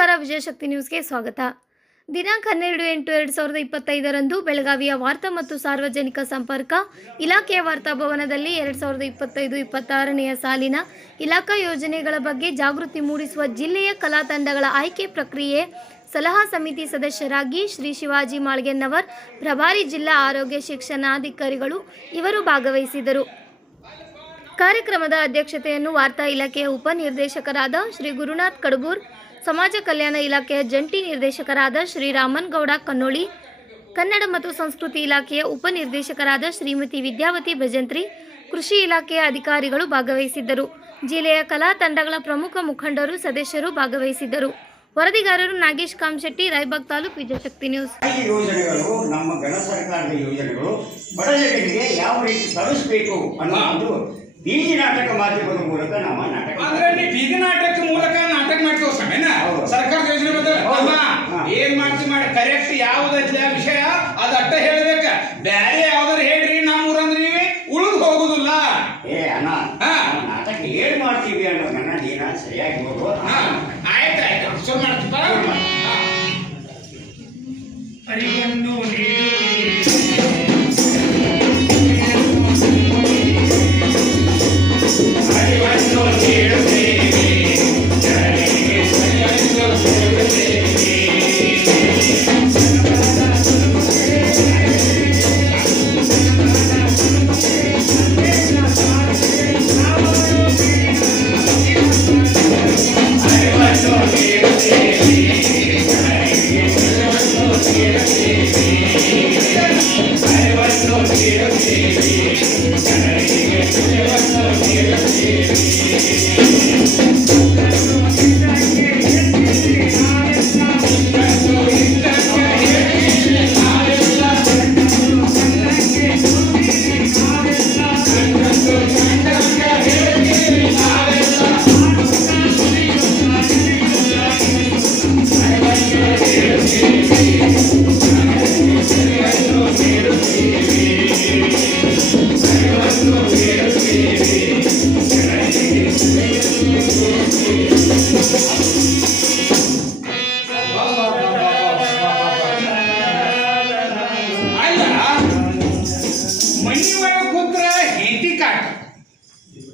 ನಮಸ್ಕಾರ, ವಿಜಯಶಕ್ತಿ ನ್ಯೂಸ್ಗೆ ಸ್ವಾಗತ. ದಿನಾಂಕ ಹನ್ನೆರಡು ಎಂಟು ಎರಡು ಸಾವಿರದ ಇಪ್ಪತ್ತೈದರಂದು ಬೆಳಗಾವಿಯ ವಾರ್ತಾ ಮತ್ತು ಸಾರ್ವಜನಿಕ ಸಂಪರ್ಕ ಇಲಾಖೆಯ ವಾರ್ತಾಭವನದಲ್ಲಿ ಎರಡು ಸಾವಿರದ ಇಪ್ಪತ್ತೈದು, ಇಪ್ಪತ್ತಾರನೆಯ ಸಾಲಿನ ಇಲಾಖಾ ಯೋಜನೆಗಳ ಬಗ್ಗೆ ಜಾಗೃತಿ ಮೂಡಿಸುವ ಜಿಲ್ಲೆಯ ಕಲಾ ತಂಡಗಳ ಆಯ್ಕೆ ಪ್ರಕ್ರಿಯೆ ಸಲಹಾ ಸಮಿತಿ ಸದಸ್ಯರಾಗಿ ಶ್ರೀ ಶಿವಾಜಿ ಮಾಳ್ಗೆನ್ನವರ್ ಪ್ರಭಾರಿ ಜಿಲ್ಲಾ ಆರೋಗ್ಯ ಶಿಕ್ಷಣಾಧಿಕಾರಿಗಳು ಇವರು ಭಾಗವಹಿಸಿದರು. ಕಾರ್ಯಕ್ರಮದ ಅಧ್ಯಕ್ಷತೆಯನ್ನು ವಾರ್ತಾ ಇಲಾಖೆಯ ಉಪನಿರ್ದೇಶಕರಾದ ಶ್ರೀ ಗುರುನಾಥ್ ಕಡಬೂರ್ ಸಮಾಜ ಕಲ್ಯಾಣ ಇಲಾಖೆಯ ಜಂಟಿ ನಿರ್ದೇಶಕರಾದ ಶ್ರೀ ರಾಮನ್ ಗೌಡ ಕನ್ನೋಳಿ ಕನ್ನಡ ಮತ್ತು ಸಂಸ್ಕೃತಿ ಇಲಾಖೆಯ ಉಪನಿರ್ದೇಶಕರಾದ ಶ್ರೀಮತಿ ವಿದ್ಯಾವತಿ ಭಜಂತ್ರಿ ಕೃಷಿ ಇಲಾಖೆಯ ಅಧಿಕಾರಿಗಳು ಭಾಗವಹಿಸಿದ್ದರು. ಜಿಲ್ಲೆಯ ಕಲಾ ತಂಡಗಳ ಪ್ರಮುಖ ಮುಖಂಡರು ಸದಸ್ಯರು ಭಾಗವಹಿಸಿದ್ದರು. ವರದಿಗಾರರು ನಾಗೇಶ್ ಕಾಮಶೆಟ್ಟಿ ರಾಯಬಾಗ್ ತಾಲೂಕು ವಿಜಯಶಕ್ತಿ ನ್ಯೂಸ್. ಈ ಯೋಜನೆಗಳು ನಮ್ಮ ಗಣ ಸರ್ಕಾರದ ಯೋಜನೆಗಳು ಬಡ ಜನರಿಗೆ ಯಾವ ರೀತಿ ತಲುಪಿಸಬೇಕು ಅನ್ನೋ ಒಂದು ಬೀದಿ ನಾಟಕ ಮಾಧ್ಯಮದ ಮೂಲಕ ನಮ್ಮ ನಾಟಕ ಬೀದಿ ನಾಟಕ ಮೂಲಕ ಕರೆಕ್ಟ್ ಯಾವ್ದೈತಿ ಆ ವಿಷಯ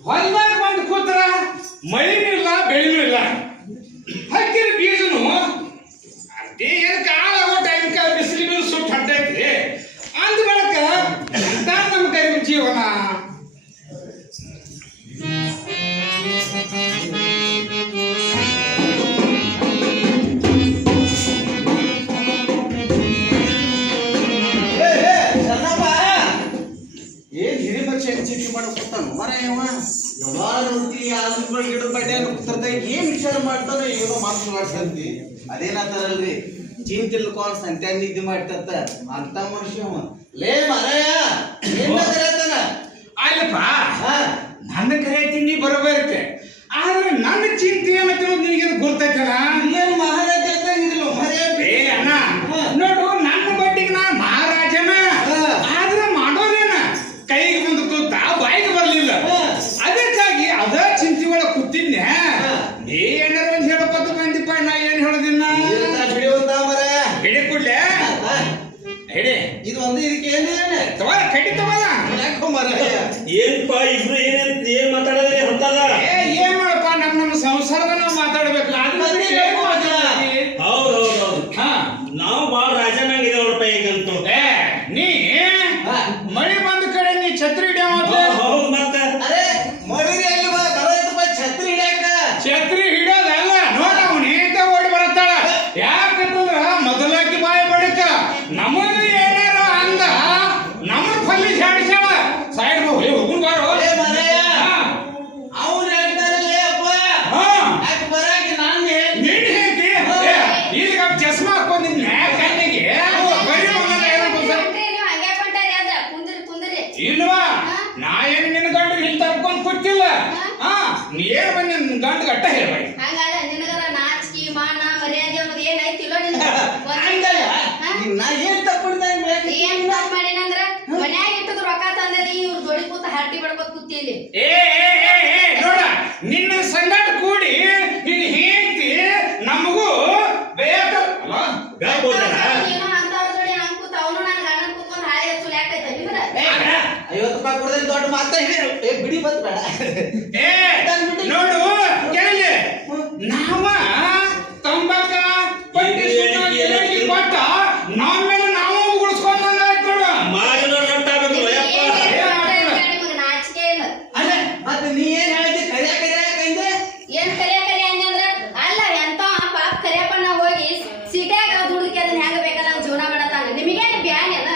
ಹೊಲ್ದಾಗ ಬಂದು ಕೂತ್ರ ಮಳಿನೂ ಇಲ್ಲ ಬೆಳೆನೂ ಇಲ್ಲ. ಹಕ್ಕಿನ ಬೀಜನು. ಅದೇ ಏನು ಏನ್ ಚೀಟಿ ಮಾಡಿ ಮಾಡ್ಕೊತಾನ ಮರ ಯಾವ ಯಾವಾಗ ನೋಡ್ತಿ ಆಲೂಗಳ ಗಿಡದ ಬಡ್ಡೆ ಕೂತಿರ್ತ ಏನ್ ವಿಚಾರ ಮಾಡ್ತಾನೆ ಏನೋ ಮಾತು ಮಾಡ್ತಂತಿ. ಅದೇನಾತಾರಲ್ರಿ? ಚಿಂತಿಲ್ ಕೋಲ್ ಸಂತ್ಯಾಗ ನಿದ್ದೆ ಮಾಡ್ತತ್ತ ಅಂತ ಮನುಷ್ಯ ಲೇ ಮಾತಾಡ್ತಾನ ಅಲ್ಲಪ್ಪ ನನ್ನ ನನ್ನ ಕರೆಯತ್ತೀನಿ ಬರಬೇಕೆ ಆದ್ರೆ ನನ್ನ ಚಿಂತೆ ಏನಂತ ನಿನಗೆ ಗೊತ್ತೈತಲ್ಲ ತಗೋಲ್ಲ ಕಡಿ ತಗೋಲ್ಲ ಯಾಕೋ ಏನ್ಪ ಇಬ್ರು ಏನ್ ಏನ್ ಮಾತಾಡೋದ್ರಿ ಏ ಏನ್ ಮಾಡಪ್ಪ? ನಮ್ಮ ನಮ್ಮ ಸಂಸಾರದ ನಾವು ಮಾತಾಡ್ಬೇಕು. ಅದು ಮತ್ತೆ ಏನ್ ಮಾತಾಡ? ಹೌದ್ ಹೌದ್ ಹೌದು ಹಾ ನಾವು ಬಾಳ ರಾಜನಾಗಿದೆ ನೋಡಪ್ಪ ಈಗಂತೂ ಏ ನೀ ಹಾ. ಮಳಿ ಬಂದ ಕಡೆ ನೀ ಛತ್ರಿ ಹಿಡಿಯೋ ಮೊದ್ಲು ಹೌದ್ ಹೌದ್ ಮತ್ತ ಅರೆ ಮಳಿರಿ ಎಲ್ಲಿ ಬಾ ಬರೋದಪ್ಪ ಛತ್ರಿ ಹಿಡ್ಯಾಕ ಛತ್ರಿ ಹಿಡಿಯೋದಲ್ಲ ನೋಡ ಅವನು ಹೇಂತ ಓಡಿ ಬರತ್ತಾಳ ಯಾಕಂತಂದ್ರ ಮೊದಲಾಗಿ ಬಾಯಿ ಬಡಕ ನಮಗ ಏನಾರ ಅಂದ ನಮಗ್ ಫಲ್ಲಿ ಜಾಡಿಸ್ಯಾಳ ಸೈಡ್ ಹೋಗಿ ಹೋಗುನ್ ಬಾರೋ ಏ ಮರಯ್ಯ ಹಾ. ಅವ್ರು ಹೇಳ್ತಾರಲ್ಲೇ ಅಪ್ಪ ಹಾ. ಯಾಕೆ ಬರಾಕ ನಾನು ಹೇಳಿ ನಿನ್ ಹೆಂಡ್ತಿ? ಏ, ಈಗ ಚಸ್ಮಾ ಹಾಕೊಂಡಿದ್ನ ಕಣ್ಣಿಗೆ ಬರೀ ಮಗನ ಏನೋ ಗೊತ್ತಾ? ಇಲ್ವಾ? ನಾ ಏನ್ ನಿನ್ನ ಗಂಡ ಇಲ್ಲಿ ತರ್ಕೊಂಡ್ ಕೊಟ್ಟಿಲ್ಲ ಹಾ? ನೀ ಏನ್ ಬಂದ್ ನಿನ್ ಗಂಡ ಗಟ್ಟ ಹೇಳ್ಬೇಡಿ ಹಂಗಲ್ಲ ನಿನಗರ ನಾಚಿಕೆ ಮಾನ ಮರ್ಯಾದೆ ಅನ್ನೋದು ಏನೈತಿಲ್ಲೋ ಹಂಗಲ್ಲ ಹಾ? ಈಗ ನಾ ಏನ್ ತಪ್ಪಿಡ್ದಂಗ ಏನ್ ತಪ್ಪ್ ಮಾಡೀನಂದ್ರ ಮನ್ಯಾಗ ಇಟ್ಟದ ರೊಕ್ಕ ತಂದದಿ ಇವ್ರು ಜೋಡಿ ಕೂತ ಹರಟಿ ಬಡ್ಕೋತ್ ಕೂತಿ ಇಲ್ಲಿ ಏ ಏ ಏ ಏ ನೋಡ ನಿನ್ನ ಸಂಗಟ ಕೂಡಿ ನಿನ್ನ ಹೆಂಡತಿ ನಮಗೂ ಏ ಬಿಡಿ ಬದ್ ಬೇಡ ಏ ನೋಡು ಕೇಳಿ ನಾವ ತಂಬಾಕ ಪಟ್ಟಿ ಸುತ್ತ ಎಲೆಗೆ ಕೊಟ್ಟ ನಾವ್ ಮೇಲೆ ನಾವು ಉಳಿಸ್ಕೊಂಡಂಗ ಆಯ್ತು ನೋಡು. ಮಾರಿದವ್ರ ರಟ್ಟಾಗಬೇಕು ಯಪ್ಪ. ಅಲ್ಲ ಮತ್ತೆ ನೀ ಏನ್ ಹೇಳ್ತಿ ಕರಿಯ ಕರಿಯ ಕೈಂದೆ ಏನ್ ಕರಿಯ ಕರಿಯ ಹಂಗಂದ್ರ ಅಲ್ಲ ಎಂತ ಪಾಪ ಕರಿಯಪ್ಪಣ್ಣ ಹೋಗಿ ಸಿಟ್ಯಾಗ ದುಡ್ದಕ್ಕೆ ಅದನ್ನ ಹೆಂಗ ಬೇಕಲ್ಲ ಜೀವನ ಮಾಡತಾನ ನಿಮಗೇನು ಬ್ಯಾನ್ ಏನ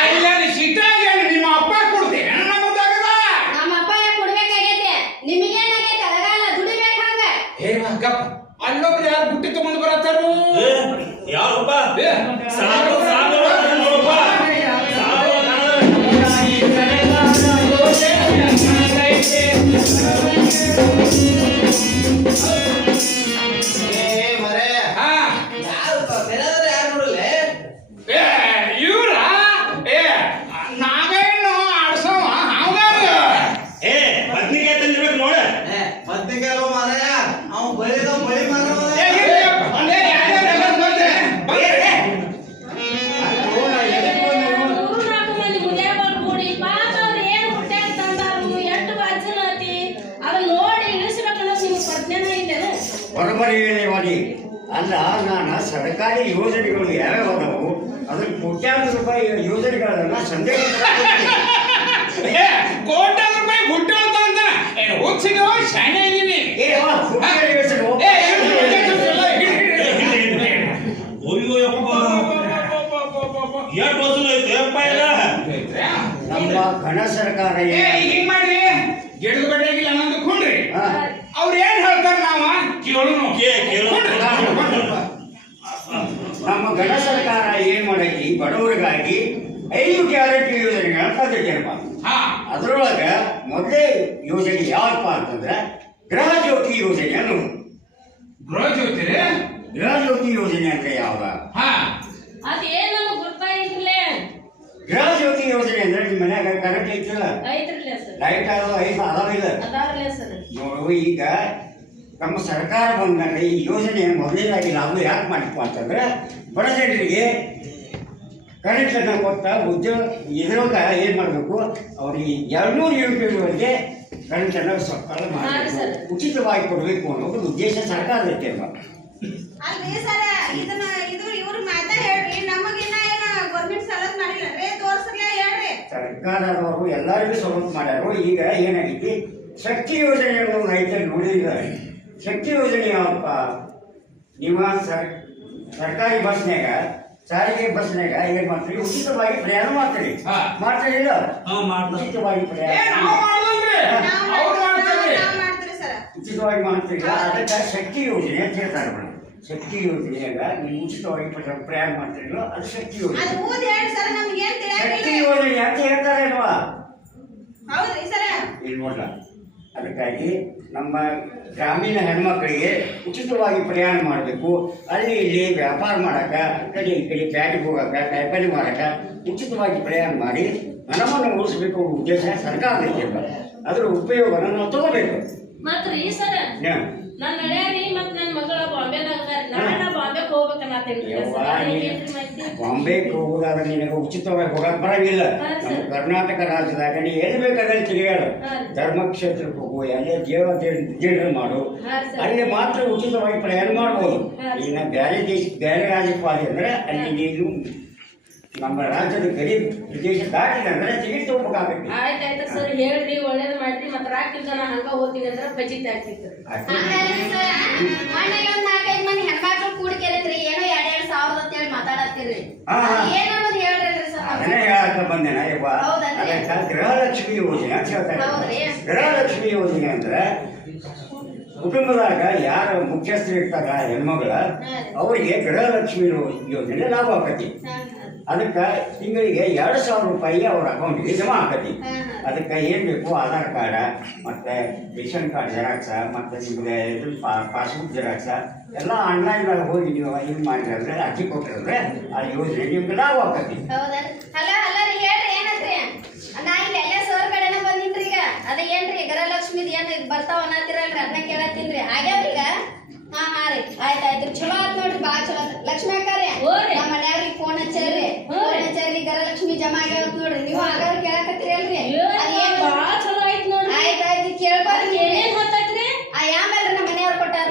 ಅಲ್ಲ ಸಿಟ್ಟಾಗಿ ನಿಮ್ಮ ಅಪ್ಪ ಕೊಡ್ತೇನೆ ನಮ್ಮದಾಗದ ನಮ್ಮ ಅಪ್ಪ ಯಾಕೆ ಕೊಡ್ಬೇಕಾಗೈತೆ? ನಿಮಗೇನಾಗೈತೆ? ಅಳಗಾಲ ದುಡಿಬೇಕು ಹಂಗ. ಏ ಗಪ್ಪ ಅಲ್ಲೊಬ್ರು ಯಾರು ಬುಟ್ಟಿ ತಗೊಂಡು ಬರತ್ತಾರು? ಯಾರಪ್ಪ ಸಾಕು ಸಾಕು ನೋಡಪ್ಪ ಸಾಕು ಏ ಮರೆ ಹಾ ಯಾರು ಹೇಳಿವಾದಿ ಅಲ್ಲ ನಾನು ಸರ್ಕಾರಿ ಯೋಜನೆಗಳು ಯಾವ್ಯಾವ ಅದಾವು ಅದ್ರ ಕೋಟ್ಯಾಂತರ ರೂಪಾಯಿ ಯೋಜನೆಗಳನ್ನ ಸಂದೇಶ ಕೋಟ್ಯಾಂತರ ರೂಪಾಯಿ ಬುಟ್ಟಿ ಅಂತ ಹುಚ್ಚಿಗೆ ಶಾಣೆ ಇದೀನಿ ಏ ಅವ್ವ, ಕೋಟ್ಯಾಂತರ ಯೋಜನೆ ಏ, ಇವ್ರು ಮುದ್ದೆ ಹಿಡಿ, ಹಿಡಿ, ಹಿಡಿ, ಹಿಡಿ. ಅಯ್ಯೋ ಯಪ್ಪ ಎಷ್ಟು ವಸೂಲು ಐತೆ ಯಪ್ಪ ಇಲ್ಲ ನಮ್ಮ ಘನ ಸರ್ಕಾರ ಏ, ಏನ್- ಈಗ ಹಿಂಗ್ ಮಾಡ್ರಿ ಗಿಡದ ಬಡ್ಡಿಯಾಗಿಲ್ಲ ನಂದು ಕೊಂಡ್ರಿ ಹಾ. ಅವ್ರು ಏನ್ ಹೇಳ್ತಾರ ನಾವ ಕೇಳುನು ಕೇ- ಕೇಳು. ಘನ ಸರ್ಕಾರ ಏನ್ ಮಾಡೈತಿ? ಬಡವರಿಗಾಗಿ ಐದು ಗ್ಯಾರಂಟಿ ಯೋಜನೆಗಳನ್ನ ತಂದಿಟ್ಟಿರಪ್ಪ ಅದರೊಳಗ ಅದ್ರೊಳಗ ಮೊದಲೇ ಯೋಜನೆ ಯಾವಪ್ಪ ಅಂತಂದ್ರೆ ಗೃಹ ಜ್ಯೋತಿ ಯೋಜನೆ ಅನ್ನು ಗೃಹ ಜ್ಯೋತಿ? ಗೃಹ ಜ್ಯೋತಿ ಯೋಜನೆ ಅಂದ್ರೆ ಯಾವ್ದ? ಗೃಹ ಜ್ಯೋತಿ ಯೋಜನೆ ಅಂದ್ರೆ ನಿಮ್ಮ ಮನ್ಯಾಗ ಕರೆಂಟ್ ಐತಿಲ್ಲ? ಐತ್ರಲ್ಲೇ ಸರ್. ಲೈಟ್ ಅದಾವ ಐದು ಅದಾವಿಲ್ಲ ನೋಡು ಈಗ ನಮ್ಮ ಸರ್ಕಾರ ಬಂದಾಗ ಈ ಯೋಜನೆ ಮೊದಲೇದಾಗಿ ನಾವು ಯಾಕೆ ಮಾಡಿಪ್ಪ ಅಂತಂದ್ರೆ ಬಡ ಜನರಿಗೆ ಕರೆಂಟ್ ಅನ್ನ ಕೊಟ್ಟ ಉದ್ಯೋಗ ಇದ್ರೊಳಗ ಏನು ಮಾಡಬೇಕು? ಅವ್ರಿಗೆ ಎರಡ್ನೂರು ಯೂನಿಟ್ವರೆಗೆ ಕರೆಂಟ್ ಸರ್ಕಾರ ಮಾಡಬೇಕು. ಉಚಿತವಾಗಿ ಕೊಡಬೇಕು ಅನ್ನೋದು ಉದ್ದೇಶ ಸರ್ಕಾರದ ಅಲ್ವಾ? ಸರ್ಕಾರದವರು ಎಲ್ಲರಿಗೂ ಸವಲತ್ತು ಮಾಡ್ಯಾರು. ಈಗ ಏನಾಗೈತಿ? ಶಕ್ತಿ ಯೋಜನೆ ಅನ್ನೋದು ರೈತರು ನೋಡಿದ್ದಾರೆ. ಶಕ್ತಿ ಯೋಜನೆ ಯಾವಪ್ಪ? ನಿವಾಸ ಸರ್ ಸರ್ಕಾರಿ ಬಸ್ನ್ಯಾಗ ಸಾರಿಗೆ ಬಸ್ನ್ಯಾಗ ಏನ್ ಮಾಡ್ತೀರಿ? ಉಚಿತವಾಗಿ ಪ್ರಯಾಣ ಮಾಡ್ತೀರಿ. ಹಾ. ಮಾಡ್ತೀರಿ ಇಲ್ಲ? ಹಾ, ಮಾಡ್ತಾರೆ. ಉಚಿತವಾಗಿ ಏ ಪ್ರಯಾಣ ನಾವು ಮಾಡೋದಲ್ರಿ ಅವ್ರು ಮಾಡ್ತಾರೆ. ಮಾಡ್ತೀವಿ ಉಚಿತವಾಗಿ ಮಾಡ್ತೀರಿ. ಅದಕ್ಕೆ ಶಕ್ತಿ ಯೋಜನೆ ಅಂತ ಹೇಳ್ತಾರೆ ಮೇಡಮ್ ಶಕ್ತಿ ಯೋಜನೆಯಾಗ ನೀವು ಉಚಿತವಾಗಿ ಪ್ರ- ಪ್ರಯಾಣ ಮಾಡ್ತೀರಲ್ಲ ಅದು ಶಕ್ತಿ ಯೋಜನೆ. ಅದು ಊದ್ ಹೇಳ್ರಿ ಸರ ನಮ್ಗೆ ಏನ್ ಶಕ್ತಿ ತಿಳಿಯಾಗಿಲ್ಲ ಯೋಜನೆ ಅಂತ ಹೇಳ್ತಾರೆ ಹೌದ್ರಿ ಸರ್. ಇಲ್ಲಿ ನೋಡ್ಲ. ಅದಕ್ಕಾಗಿ ನಮ್ಮ ಗ್ರಾಮೀಣ ಹೆಣ್ಮಕ್ಳಿಗೆ ಉಚಿತವಾಗಿ ಪ್ರಯಾಣ ಮಾಡಬೇಕು. ಅಲ್ಲಿ ಇಲ್ಲಿ ವ್ಯಾಪಾರ ಮಾಡಕ ಆ ಕಡೆ ಈ ಕಡೆ ಪ್ಯಾಟಿಗೆ ಹೋಗಕ ಕಾಯಿಪಲ್ಲೆ ಮಾರಕ ಉಚಿತವಾಗಿ ಪ್ರಯಾಣ ಮಾಡಿ ಹಣವನ್ನು ಉಳಿಸ್ಬೇಕು ಉದ್ದೇಶ ಸರ್ಕಾರದ ಅದರ ಉಪಯೋಗವನ್ನು ನಾವು ತಗೋಬೇಕು. ಮಾತ್ರ ಸರ್ ಏನ್? ನನ್ನ ಅಳಿಯರಿ ಮತ್ ನನ್ನ ಮಗಳ ಬಾಂಬೆದಾಗ ಅದಾರಿ ನಾಳೆ ನಾ ಬಾಂಬೆಗ್ ಹೋಗ್ಬೇಕನ್ನತ್ತೇನ್ರಿ ಯವ್ವ, ಸರ್ ನೀ- ಬಾಂಬೆಗೆ ಹೋಗೋದಾದ್ರೆ ನಿನಗೆ ಉಚಿತವಾಗಿ ಹೋಗಕ್ ಬರಂಗಿಲ್ಲ. ನಮ್ಮ ಕರ್ನಾಟಕ ರಾಜ್ಯದಾಗ ನೀ ಎಲ್ಲಿ ಬೇಕಾದ್ರೆ ತಿರುಗಾಡು ಧರ್ಮಕ್ಷೇತ್ರಕ್ಕೆ ಹೋಗು ಎಲ್ಲ ದೇವ ದೇಡ್ರ ಮಾಡು. ಅಲ್ಲಿ ಮಾತ್ರ ಉಚಿತವಾಗಿ ಪ್ರಯಾಣ ಮಾಡ್ಬೋದು. ಈಗ ಇನ್ನು ಬೇರೆ ದೇಶ ಬೇರೆ ರಾಜ್ಯಕ್ಕೆ ಅಂದ್ರೆ ಅಲ್ಲಿ ನೀನು ನಮ್ಮ ರಾಜ್ಯದ ಗಡಿ ಪ್ರದೇಶ ದಾಟಿಲ್ಲ ಅಂದ್ರೆ ಟಿಕೆಟ್ ಹೋಗ್ಬೇಕಾಗುತ್ತೆ. ಆಯ್ತಾಯ್ತು ಸರ್ ಹೇಳ್ರಿ ಒಳ್ಳೇದು ಮಾಡ್ರಿ ಮತ್ತೆ ರಾಕಿಂತ ಜನ ಹಂಗ ಹೋಗ್ತೀನಿ ಅಂದ್ರೆ ಖಚಿತ ಆಗ್ತಿತ್ತು. ಆಮೇಲೆ ಸರ ಮೊನ್ನೆ ಒಂದ್ ನಾಲ್ಕೈದು ಮಂದಿ ಹೆಣ್ಮಕ್ಳು ಕೂಡಿ ಕೇಳಿದ್ರಿ ಏನೋ ಎರಡ್ ಎರಡ್ ಸಾವಿರದ ಅಂತೇಳಿ ಮಾತಾಡತ್ತೀರಿ. ಹಾ, ಹಾ. ಏನನ್ನೋದು ಹೇಳ್ರಿ ಸರ್? ಅದನ್ನೇ ಹೇಳಕ್ಕ ಬಂದೇನ ಯವ್ವ ಹೌದನ್ರಿ? ಅದಕ್ಕೆ ಗೃಹಲಕ್ಷ್ಮಿ ಯೋಜನೆ ಅಂತ ಹೇಳ್ತಾರೆ? ಗೃಹಲಕ್ಷ್ಮಿ ಯೋಜನೆ ಅಂದ್ರೆ ಕುಟುಂಬದಾಗ ಯಾರ ಮುಖ್ಯಸ್ಥರು ಇರ್ತಾರ ಹೆಣ್ಮಗಳ ಅವರಿಗೆ ಗೃಹಲಕ್ಷ್ಮಿ ಯೋಜನೆ ಲಾಭ ಆಕತಿ. ಅದಕ್ಕೆ ತಿಂಗಳಿಗೆ ಎರಡು ಸಾವಿರ ರೂಪಾಯಿ ಅವ್ರ ಅಕೌಂಟ್ಗೆ ಜಮಾ ಆಗತಿ ಅದಕ್ಕೆ ಏನು ಬೇಕು ಆಧಾರ್ ಕಾರ್ಡ, ಮತ್ತೆ ರೇಷನ್ ಕಾರ್ಡ್ ಜೆರಾಕ್ಸ, ಮತ್ತೆ ನಿಮ್ಗೆ ಇದು ಪಾಸ್ಬುಕ್ ಜೆರಾಕ್ಸ, ಎಲ್ಲ ಆನ್ಲೈನ್ ಹೋಗಿ ನೀವು ಇದು ಮಾಡಿದ್ರೆ ಅರ್ಜಿ ಕೊಟ್ಟಿದ್ರೆ ಆ ಯೋಜನೆ ನಿಮ್ಗೆ ನಾವು ಆಗತಿ ಗೃಹಲಕ್ಷ್ಮಿದ್ ಏನ್ ಬರ್ತಾವ ಅನ್ನತ್ತಿರಲ್ರಿ? ಅದನ್ನ ಕೇಳತ್ತೀನ್ರಿ ಆಗ್ಯಾವ್ರಿ ಈಗ ಹಾ ಹಾ ರೀ. ಆಯ್ತು ಆಯ್ತು ಚಲೋ ಆತ್ ನೋಡ್ರಿ ಬಾ ಚಲೋ ಲಕ್ಷ್ಮಿ ಅಕ್ಕಾರಿ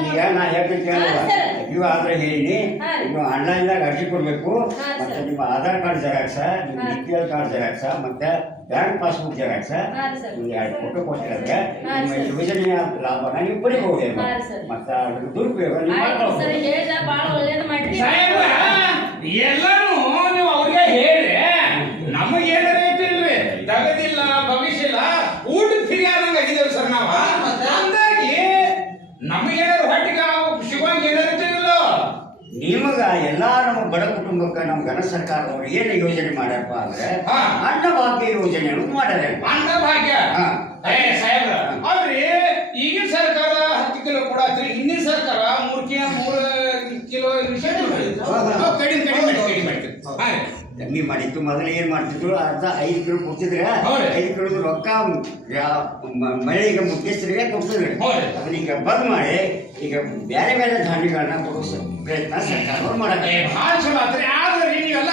ನೀವು ನಾ ಹೇಳ್ತೀನಿ ನೀವು ನೀವು ಅರ್ಜಿ ಕೊಡ್ಬೇಕು. ಮತ್ತೆ ನಿಮ್ಮ ಆಧಾರ್ ಕಾರ್ಡ್ ಜೆರಾಕ್ಸ ನಿಮ್ಮ B P L card xerox ಮತ್ತೆ ಬ್ಯಾಂಕ್ ಪಾಸ್ಬುಕ್ ಜೆರಾಕ್ಸ ಹಾ, ಎರಡು ಫೋಟೋ ಕೊಟ್ಟಿರಂತೆ ಹಾ, ನಿಮ್ಮ ಯೋಜನೆಯ ನೀವು ಪಡಿಬಹುದು ಮತ್ತೆ ಅದ್ರ ದುರುಪಯೋಗ ನಮಗೇನಾರು ಹೊಟ್ಟಿಗೆ ಶಿವಂಗ್ ಏನಾರ ಇರ್ತಿದಿಲ್ಲ ನಿಮಗ ಎಲ್ಲ ನಮ್ಮ ಬಡ ಕುಟುಂಬಕ್ಕೆ ನಮ್ಮ ಘನ ಸರ್ಕಾರದವ್ರು ಏನು ಯೋಜನೆ ಮಾಡ್ಯಾರಪ್ಪ ಅಂದ್ರೆ. ಅನ್ನಭಾಗ್ಯ ಯೋಜನೆ ಅನ್ನೋದು ಮಾಡ್ಯಾರ ಅನ್ನ ಭಾಗ್ಯ ಹಾ. ಏ ಸಾಹೇಬ್ರ ಅಲ್ರಿ ಈಗಿನ ಸರ್ಕಾರ ಹತ್ತು ಕಿಲೋ ಕೊಡತ್ರಿ ಹಿಂದಿನ ಸರ್ಕಾರ ಮೂರ್ ಕಿಲೋ ಮೂರ್ ಕಿಲೋ ಹೌದಾ? ಕಡಿಮೆ ಕಡಿಮೆ ಮಾಡಿ ಕಡಿಮೆ ಮಾಡ್ತೀವಿ ಹಾ ರೀ. ಕಮ್ಮಿ ಮಾಡಿತ್ತು ಮೊದಲು ಏನ್ ಮಾಡ್ತಿದ್ರು? ಅರ್ಧ ಐದು ಕಿಲೋ ಕೊಡ್ತಿದ್ರೆ. ಐದು ಕಿಲೋ ರೊಕ್ಕ ಮಳೆಗೆ ಮುಖ್ಯಸ್ಥರಿಗೆ ಕೊಡ್ತಿದ್ರು. ಅದನ್ನ ಈಗ ಬಂದ್ ಮಾಡಿ ಈಗ ಬೇರೆ ಬೇರೆ ಧಾನ್ಯಗಳನ್ನ ಕೊಡೋ ಸ- ಪ್ರಯತ್ನ ಸರ್ಕಾರವ್ರು ಏ, ಮಾಡಕ್ಕೆ ಭಾಳ ಚಲೋ ಆತ್ರಿ. ಆದ್ರೆ ನೀವೆಲ್ಲ